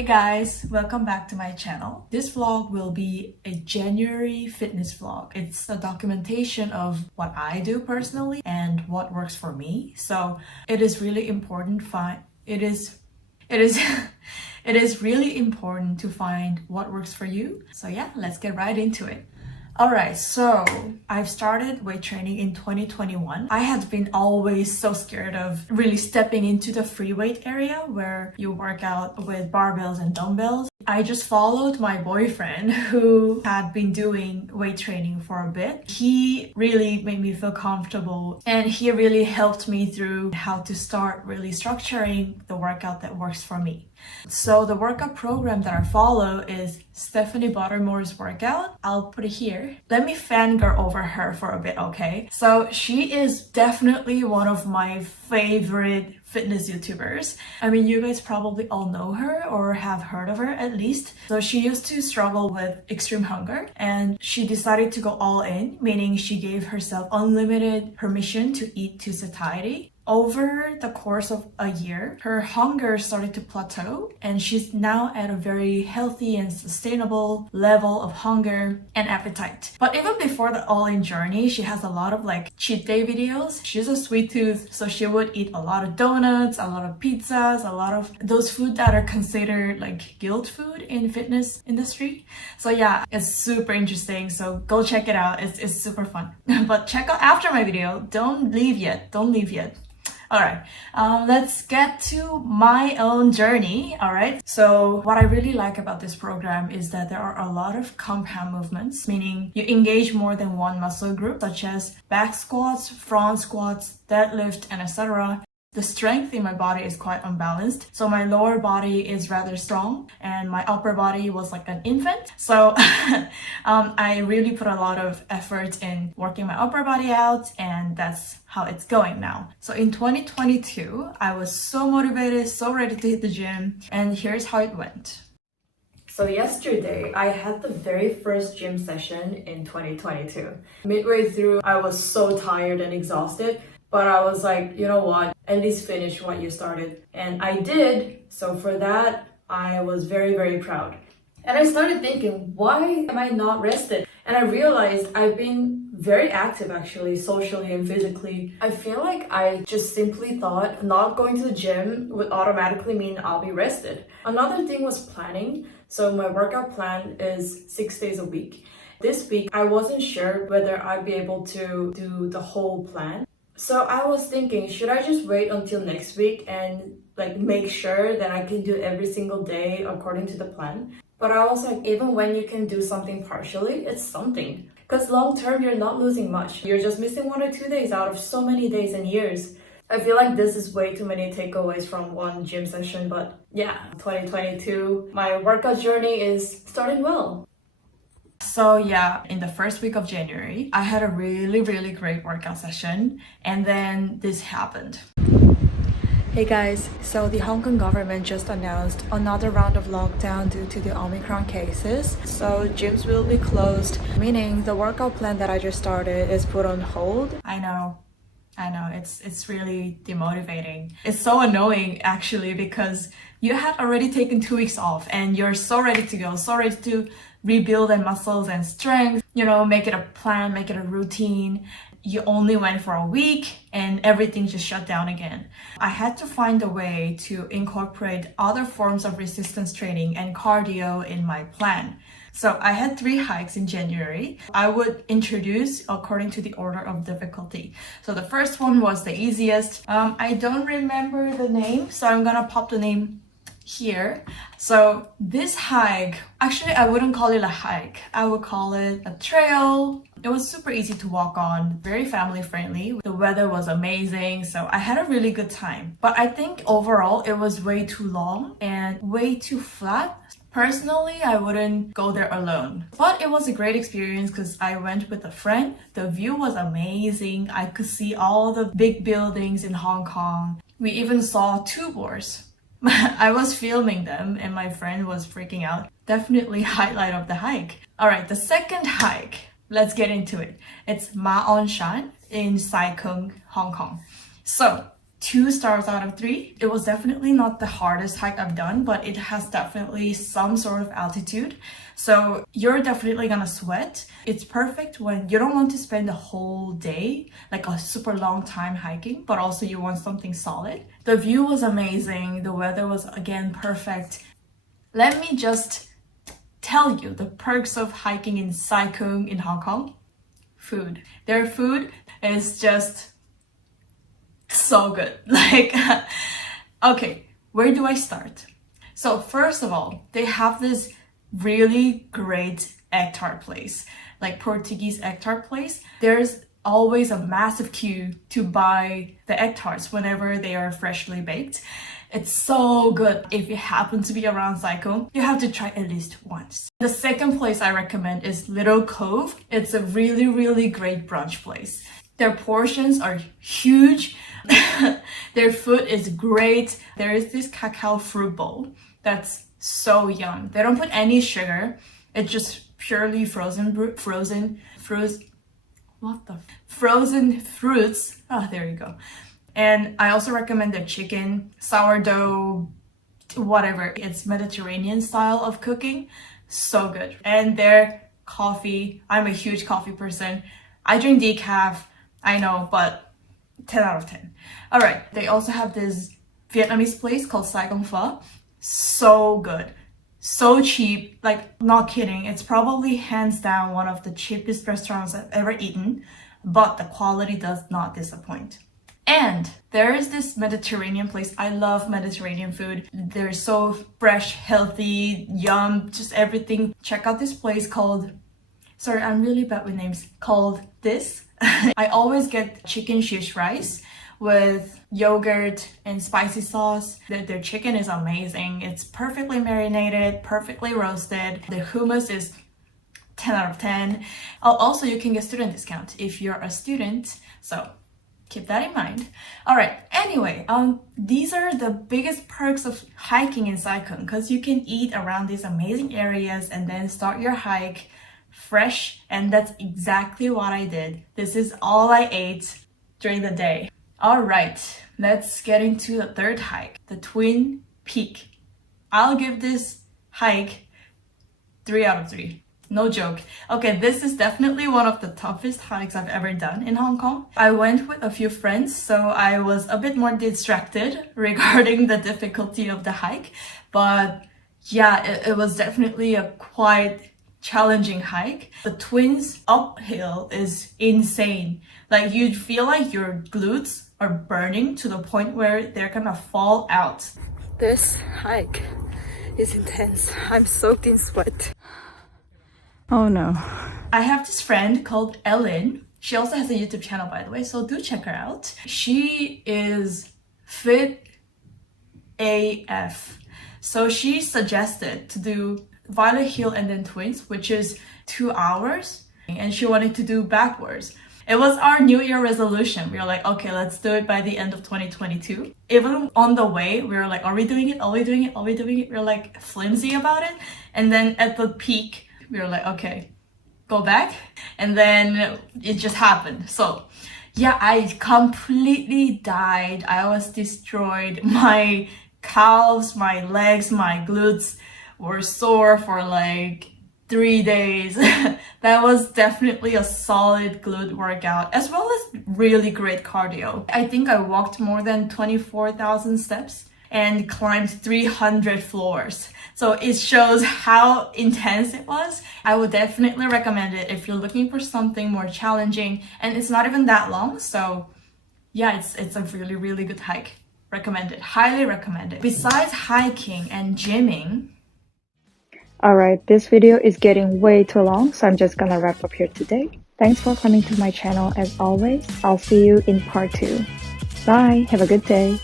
Hey guys, welcome back to my channel. This vlog will be a January fitness vlog. It's a documentation of what I do personally and what works for me. So it is really important it is it is really important to find what works for you. So yeah, let's get right into it. Alright, so I've started weight training in 2021. I had been always so scared of really stepping into the free weight area where you work out with barbells and dumbbells. I just followed my boyfriend who had been doing weight training for a bit. He really made me feel comfortable and he really helped me through how to start really structuring the workout that works for me. So the workout program that I follow is Stephanie Buttermore's workout. I'll put it here. Let me fangirl over her for a bit, okay? So she is definitely one of my favorite fitness YouTubers. I mean, you guys probably all know her or have heard of her at least. So she used to struggle with extreme hunger and she decided to go all in, meaning she gave herself unlimited permission to eat to satiety. Over the course of a year, her hunger started to plateau and she's now at a very healthy and sustainable level of hunger and appetite. But even before the all-in journey, she has a lot of cheat day videos. She's a sweet tooth, so she would eat a lot of donuts, a lot of pizzas, a lot of those food that are considered guilt food in fitness industry. So yeah, it's super interesting. So go check it out. It's super fun. But check out after my video. Don't leave yet. Alright, let's get to my own journey, alright? So what I really like about this program is that there are a lot of compound movements, meaning you engage more than one muscle group, such as back squats, front squats, deadlift, and etc. The strength in my body is quite unbalanced. So my lower body is rather strong and my upper body was like an infant. So I really put a lot of effort in working my upper body out and that's how it's going now. So in 2022, I was so motivated, so ready to hit the gym, and here's how it went. So yesterday, I had the very first gym session in 2022. Midway through, I was so tired and exhausted. But I was like, you know what, at least finish what you started. And I did, so for that, I was very, very proud. And I started thinking, why am I not rested? And I realized I've been very active actually, socially and physically. I feel like I just simply thought not going to the gym would automatically mean I'll be rested. Another thing was planning. So my workout plan is 6 days a week. This week, I wasn't sure whether I'd be able to do the whole plan. So I was thinking, should I just wait until next week and make sure that I can do every single day according to the plan? But I was like, even when you can do something partially, it's something. Because long term, you're not losing much. You're just missing 1 or 2 days out of so many days and years. I feel like this is way too many takeaways from one gym session, but yeah, 2022, my workout journey is starting well. So yeah, in the first week of January, I had a really great workout session and then this happened. Hey guys, so the Hong Kong government just announced another round of lockdown due to the Omicron cases. So gyms will be closed, meaning the workout plan that I just started is put on hold. I know, it's really demotivating. It's so annoying actually because you had already taken 2 weeks off and you're so ready to go, so ready to rebuild their muscles and strength, make it a plan, make it a routine. You only went for a week and everything just shut down again. I had to find a way to incorporate other forms of resistance training and cardio in my plan. So I had 3 hikes in January. I would introduce according to the order of difficulty. So the first one was the easiest. I don't remember the name, so I'm gonna pop the name here. So this hike, actually I wouldn't call it a hike. I would call it a trail. It was super easy to walk on, very family friendly. The weather was amazing, so I had a really good time. But I think overall it was way too long and way too flat. Personally, I wouldn't go there alone. But it was a great experience because I went with a friend. The view was amazing. I could see all the big buildings in Hong Kong. We even saw tube wars. I was filming them and my friend was freaking out. Definitely highlight of the hike. Alright, the second hike. Let's get into it. It's Ma On Shan in Sai Kung, Hong Kong. So 2 stars out of 3. It was definitely not the hardest hike I've done, but it has definitely some sort of altitude. So you're definitely gonna sweat. It's perfect when you don't want to spend the whole day, like a super long time hiking, but also you want something solid. The view was amazing. The weather was again perfect. Let me just tell you the perks of hiking in Sai Kung in Hong Kong. Food. Their food is just so good. Like, okay, where do I start? So first of all, they have this really great egg tart place, like Portuguese egg tart place. There's always a massive queue to buy the egg tarts whenever they are freshly baked. It's so good. If you happen to be around Sai Kung, you have to try at least once. The second place I recommend is Little Cove. It's a really, really great brunch place. Their portions are huge. Their food is great. There is this cacao fruit bowl that's so yum. They don't put any sugar. It's just purely frozen fruits. Oh, there you go. And I also recommend the chicken, sourdough, whatever. It's Mediterranean style of cooking. So good. And their coffee. I'm a huge coffee person. I drink decaf, I know, but 10 out of 10. All right. They also have this Vietnamese place called Saigon Pho. So good. So cheap. Like, not kidding. It's probably hands down one of the cheapest restaurants I've ever eaten, but the quality does not disappoint. And there is this Mediterranean place. I love Mediterranean food. They're so fresh, healthy, yum, just everything. Check out this place called, sorry, I'm really bad with names, called This. I always get chicken shish rice with yogurt and spicy sauce. Their chicken is amazing. It's perfectly marinated, perfectly roasted. The hummus is 10 out of 10. Also, you can get student discount if you're a student. So keep that in mind. All right, anyway, these are the biggest perks of hiking in Sai Kung, because you can eat around these amazing areas and then start your hike fresh, and that's exactly what I did. This is all I ate during the day. All right, let's get into the third hike, the Twin Peak. I'll give this hike 3 out of 3. No joke. Okay, this is definitely one of the toughest hikes I've ever done in Hong Kong. I went with a few friends, so I was a bit more distracted regarding the difficulty of the hike. But yeah, it was definitely a quite challenging hike. The Twins uphill is insane. Like, you feel like your glutes are burning to the point where they're gonna fall out. This hike is intense. I'm soaked in sweat. Oh no. I have this friend called Ellen. She also has a YouTube channel, by the way, so do check her out. She is fit AF. So she suggested to do Violet Hill and then Twins, which is 2 hours, and she wanted to do backwards. It was our New Year resolution. We were like, okay, let's do it by the end of 2022. Even on the way, we were like, are we doing it? Are we doing it? Are we doing it? We were like flimsy about it. And then at the peak, we were like, okay, go back. And then it just happened. So yeah, I completely died. I was destroyed. My calves, my legs, my glutes were sore for like 3 days. That was definitely a solid glute workout, as well as really great cardio. I think I walked more than 24,000 steps and climbed 300 floors. So it shows how intense it was. I would definitely recommend it if you're looking for something more challenging, and it's not even that long. So yeah, it's a really, really good hike. Recommend it, highly recommend it. Besides hiking and gymming. Alright, this video is getting way too long, so I'm just gonna wrap up here today. Thanks for coming to my channel as always. I'll see you in part 2. Bye, have a good day.